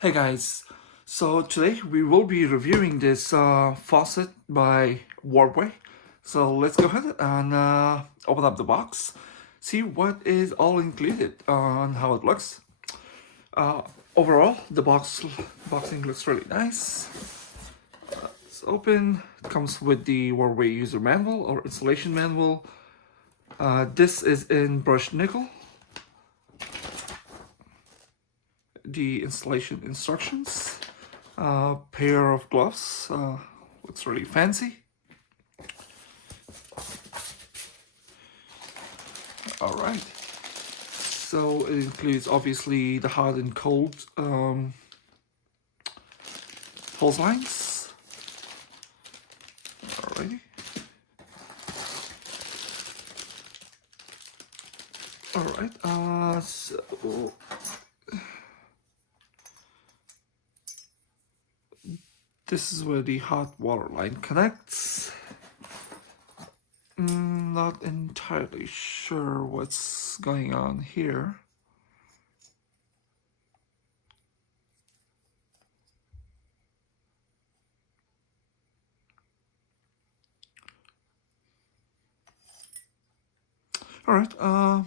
Hey guys, so today we will be reviewing this faucet by WorbWay. So let's go ahead and open up the box, see what is all included and how it looks. Uh, Overall, the boxing looks really nice. It's open. It comes with the WorbWay user manual or installation manual. This is in brushed nickel. The installation instructions, pair of gloves, looks really fancy. All right, so it includes obviously the hot and cold hose lines. Alrighty. All right. So this is where the hot water line connects. Not entirely sure what's going on here. All right. All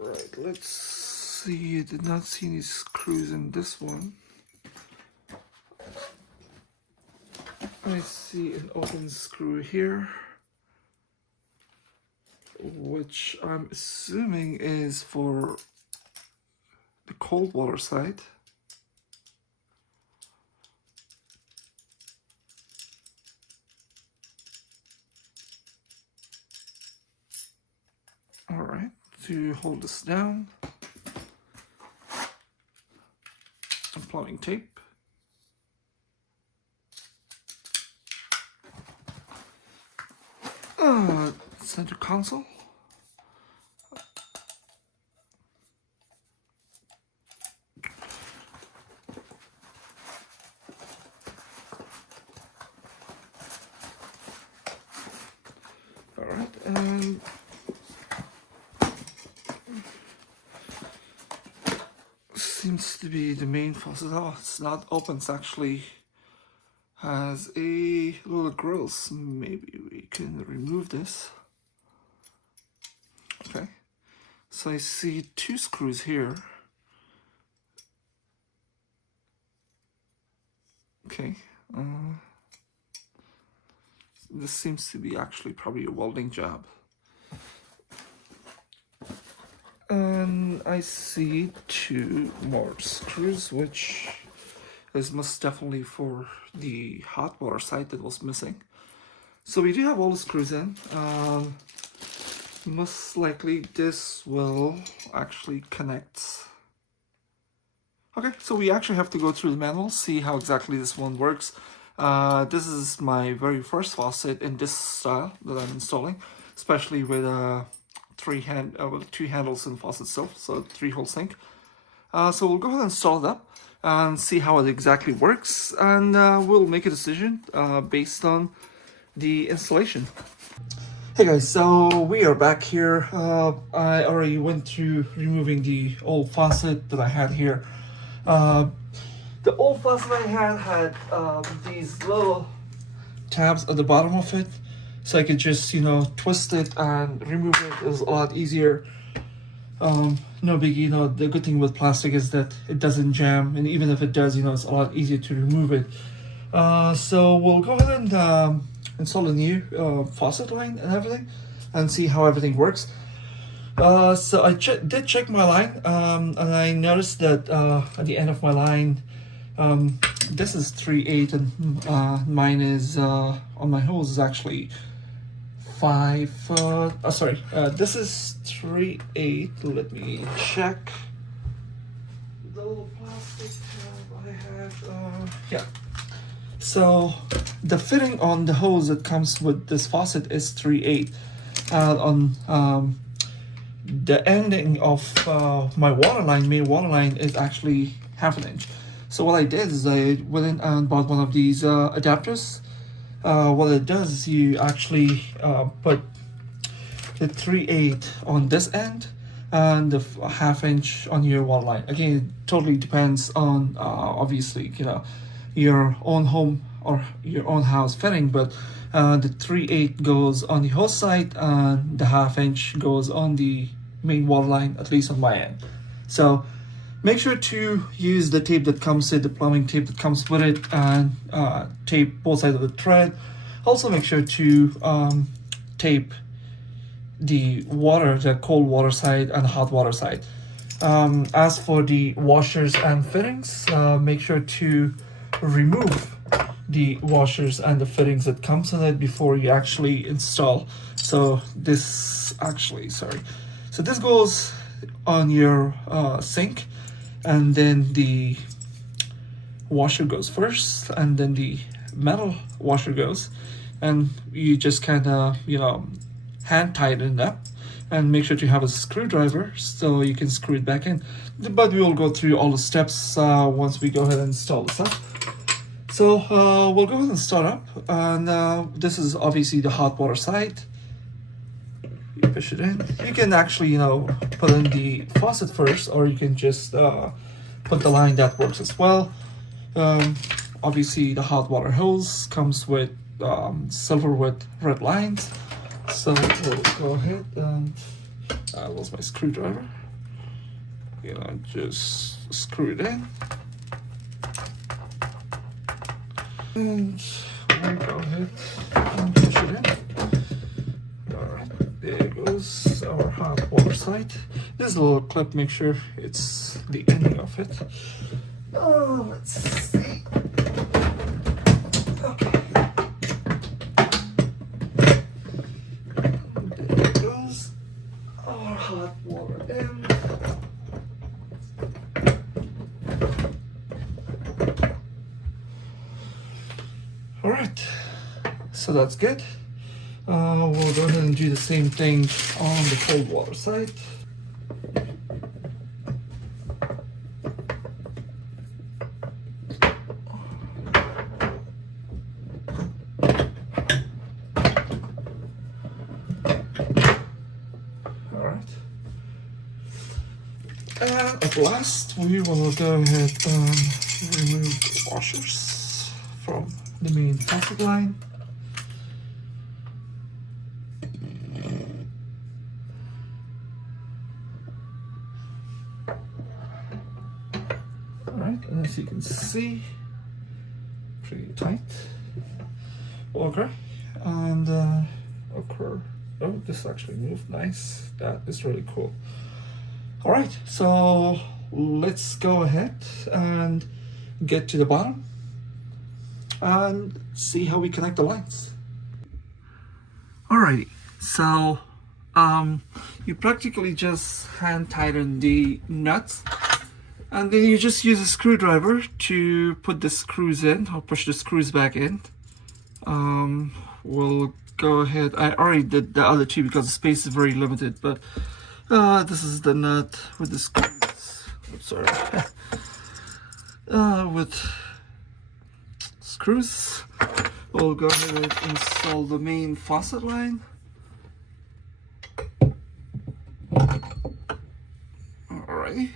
right. Let's see. I did not see any screws in this one. I see an open screw here, which I'm assuming is for the cold water side. All right, to hold this down, some plumbing tape. Center console. All right, and seems to be the main faucet. Oh, it's not open. It's actually has a little grills. Maybe we can remove this. Okay, so I see two screws here. Okay, this seems to be actually probably a welding job. And I see two more screws, which is most definitely for the hot water side that was missing. So we do have all the screws in. Most likely this will actually connect. Okay, so we actually have to go through the manual, see how exactly this one works. This is my very first faucet in this style that I'm installing, especially with two handles in faucet itself, so 3-hole sink. So we'll go ahead and install it up and see how it exactly works, and we'll make a decision based on the installation. Hey guys, so we are back here. I already went through removing the old faucet that I had here. The old faucet I had these little tabs at the bottom of it, so I could just, twist it and remove it. It was a lot easier. No biggie. The good thing with plastic is that it doesn't jam, and even if it does, it's a lot easier to remove it. So we'll go ahead and install a new faucet line and everything, and see how everything works. So I did check my line, and I noticed that at the end of my line, this is 3/8, and mine is on my hose is actually 5. This is 3/8. Let me check the little plastic tab I have. Yeah. So the fitting on the hose that comes with this faucet is 3/8. On the ending of my main water line is actually 1/2 inch. So what I did is I went in and bought one of these adapters. What it does is you actually put the 3/8 on this end and the 1/2 inch on your water line. Again, it totally depends on obviously, you know, your own home or your own house fitting, but the 3/8 goes on the hose side and the 1/2 inch goes on the main water line, at least on my end. So make sure to use the tape that comes with the plumbing tape that comes with it, and tape both sides of the thread. Also make sure to tape the cold water side and the hot water side. As for the washers and fittings, make sure to remove the washers and the fittings that comes in it before you actually install. So this goes on your sink, and then the washer goes first, and then the metal washer goes, and you just kind of, you know, hand tighten it up and make sure to have a screwdriver so you can screw it back in. But we will go through all the steps once we go ahead and install this up. So we'll go ahead and start up, and this is obviously the hot water side. You push it in. You can actually, you know, put in the faucet first, or you can just put the line. That works as well. Obviously the hot water hose comes with silver with red lines. So we'll go ahead and I lost my screwdriver. You know, just screw it in. And we'll go ahead and push it in. Alright, there goes our hot water side. This little clip, make sure it's the ending of it. Oh, let's see. Okay. There goes our hot water end. Alright, so that's good. We'll go ahead and do the same thing on the cold water side. Alright. And at last, we will go ahead and remove the washers from the main faucet line. Alright, and as you can see, pretty tight. Okay, and oh, this actually moved. Nice. That is really cool. Alright, so let's go ahead and get to the bottom and see how we connect the lines. Alrighty, so you practically just hand tighten the nuts, and then you just use a screwdriver to put the screws in or push the screws back in. We'll go ahead. I already did the other two because the space is very limited, but this is the nut with the screws. Sorry. With screws, we'll go ahead and install the main faucet line. Alright.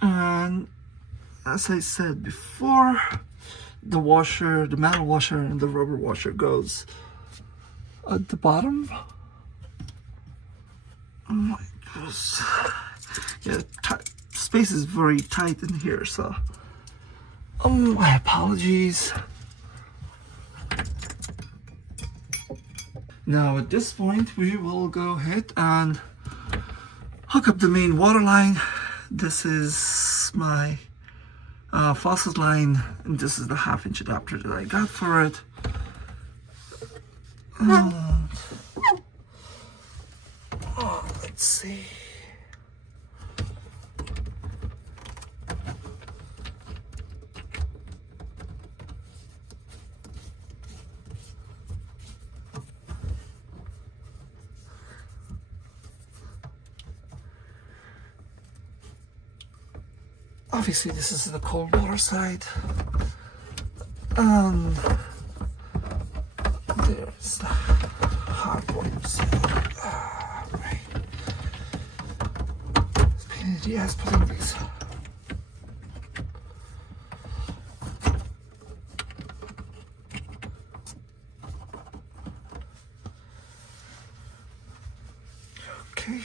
And as I said before, the washer, the metal washer and the rubber washer goes at the bottom. Oh my goodness. Yeah, space is very tight in here, so my apologies. Now at this point, we will go ahead and hook up the main water line. This is my faucet line, and this is the 1/2 inch adapter that I got for it. Let's see. Obviously, this is the cold water side. There there's the hot wires. Right. It's pain in the ass putting these. Okay.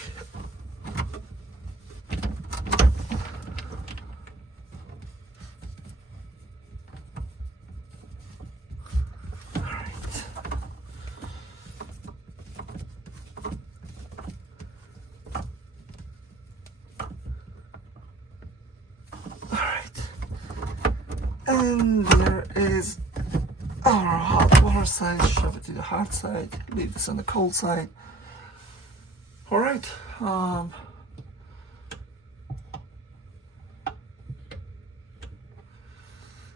And there is our hot water side. Shove it to the hot side. Leave this on the cold side. All right.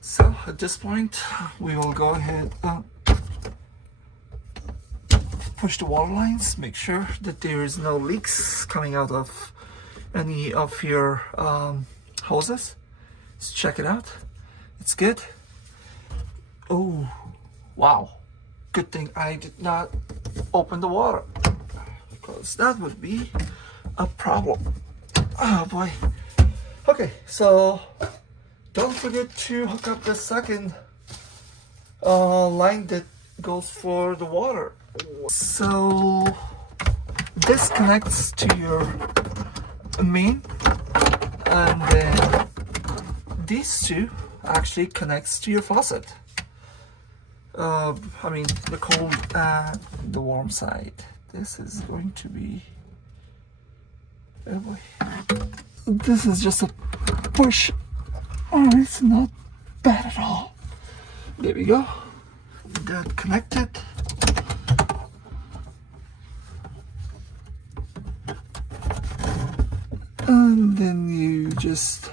So at this point, we will go ahead and push the water lines. Make sure that there is no leaks coming out of any of your hoses. Let's check it out. It's good. Oh, wow. Good thing I did not open the water, because that would be a problem. Oh boy. Okay, so don't forget to hook up the second line that goes for the water. So this connects to your main, and then these two actually connects to your faucet. I mean the cold and the warm side. This is going to be, oh boy, this is just a push. Oh, it's not bad at all. There we go. Got connected. And then you just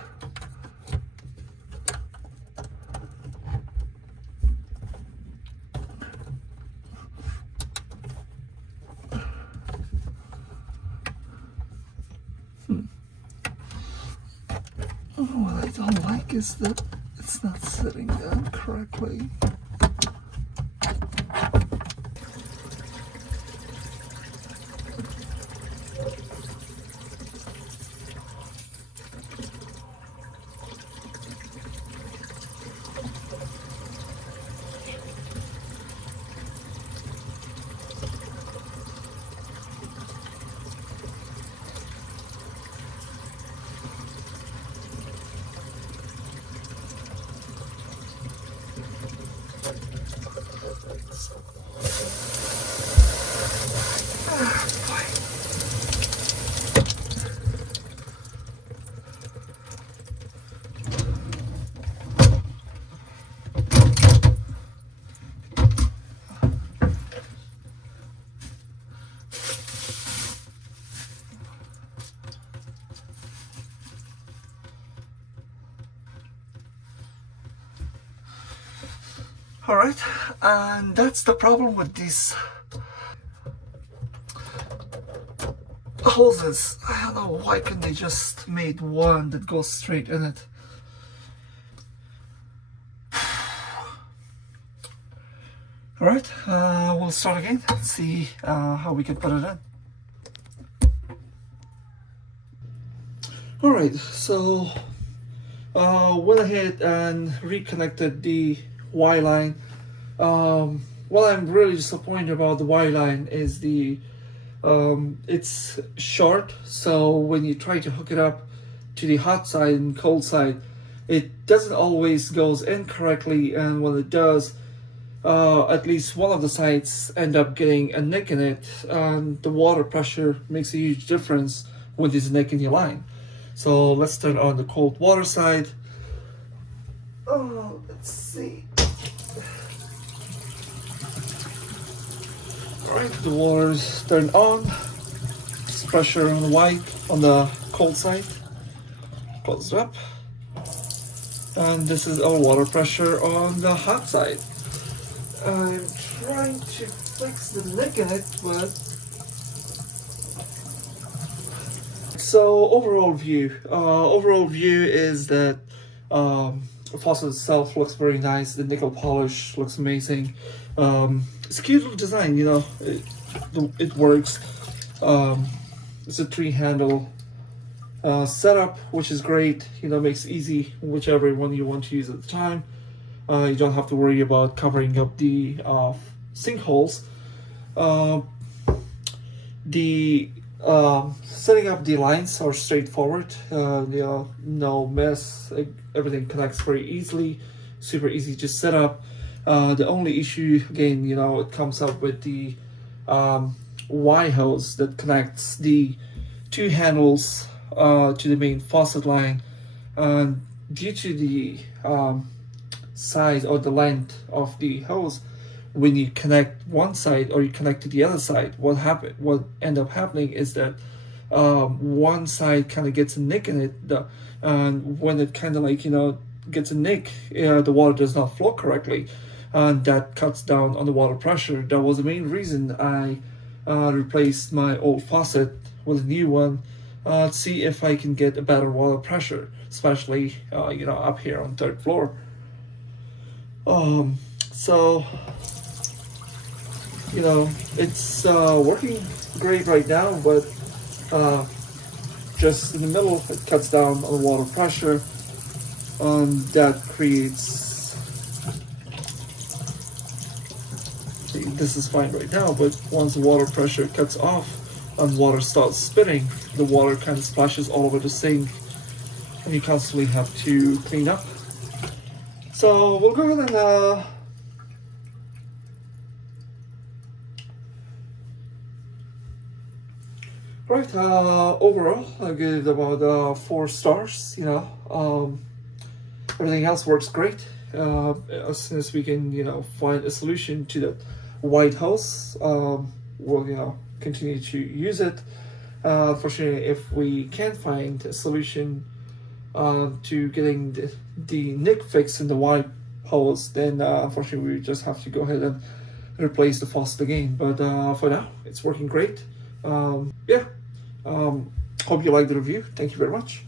what I don't like is that it's not sitting down correctly. Alright, and that's the problem with these hoses. I don't know why couldn't they just made one that goes straight in it. Alright, we'll start again and see how we can put it in. Alright, so went ahead and reconnected the Y line. What I'm really disappointed about the Y line is the it's short, so when you try to hook it up to the hot side and cold side, it doesn't always goes in correctly, and when it does, at least one of the sides end up getting a nick in it, and the water pressure makes a huge difference with this nick in your line. So let's turn on the cold water side. Oh, let's see. Alright, the water's turned on. It's pressure on the white on the cold side. Close it up. And this is our water pressure on the hot side. I'm trying to fix the nick in it, but so overall view is that the faucet itself looks very nice. The nickel polish looks amazing. It's a cute little design, you know. It works. It's a 3-handle setup, which is great. You know, makes it easy whichever one you want to use at the time. You don't have to worry about covering up the sink holes. The setting up the lines are straightforward. You know, no mess. Everything connects very easily. Super easy to set up. The only issue, again, you know, it comes up with the Y hose that connects the 2 handles to the main faucet line. And due to the size or the length of the hose, when you connect one side or you connect to the other side, what end up happening is that one side kind of gets a nick in it, and when it kind of like, you know, gets a nick, the water does not flow correctly, and that cuts down on the water pressure. That was the main reason I replaced my old faucet with a new one, to see if I can get a better water pressure, especially you know, up here on 3rd floor. So you know, it's working great right now, but just in the middle it cuts down on the water pressure, and that creates, this is fine right now, but once the water pressure cuts off and water starts spitting, the water kind of splashes all over the sink and you constantly have to clean up. So we'll go ahead and right, overall I give it about 4 stars. You know, everything else works great. As soon as we can, you know, find a solution to that white hose, we'll, you know, continue to use it. Unfortunately, if we can't find a solution to getting the nick fix in the white hose, then unfortunately we just have to go ahead and replace the faucet again. But for now, it's working great. Yeah. Hope you liked the review. Thank you very much.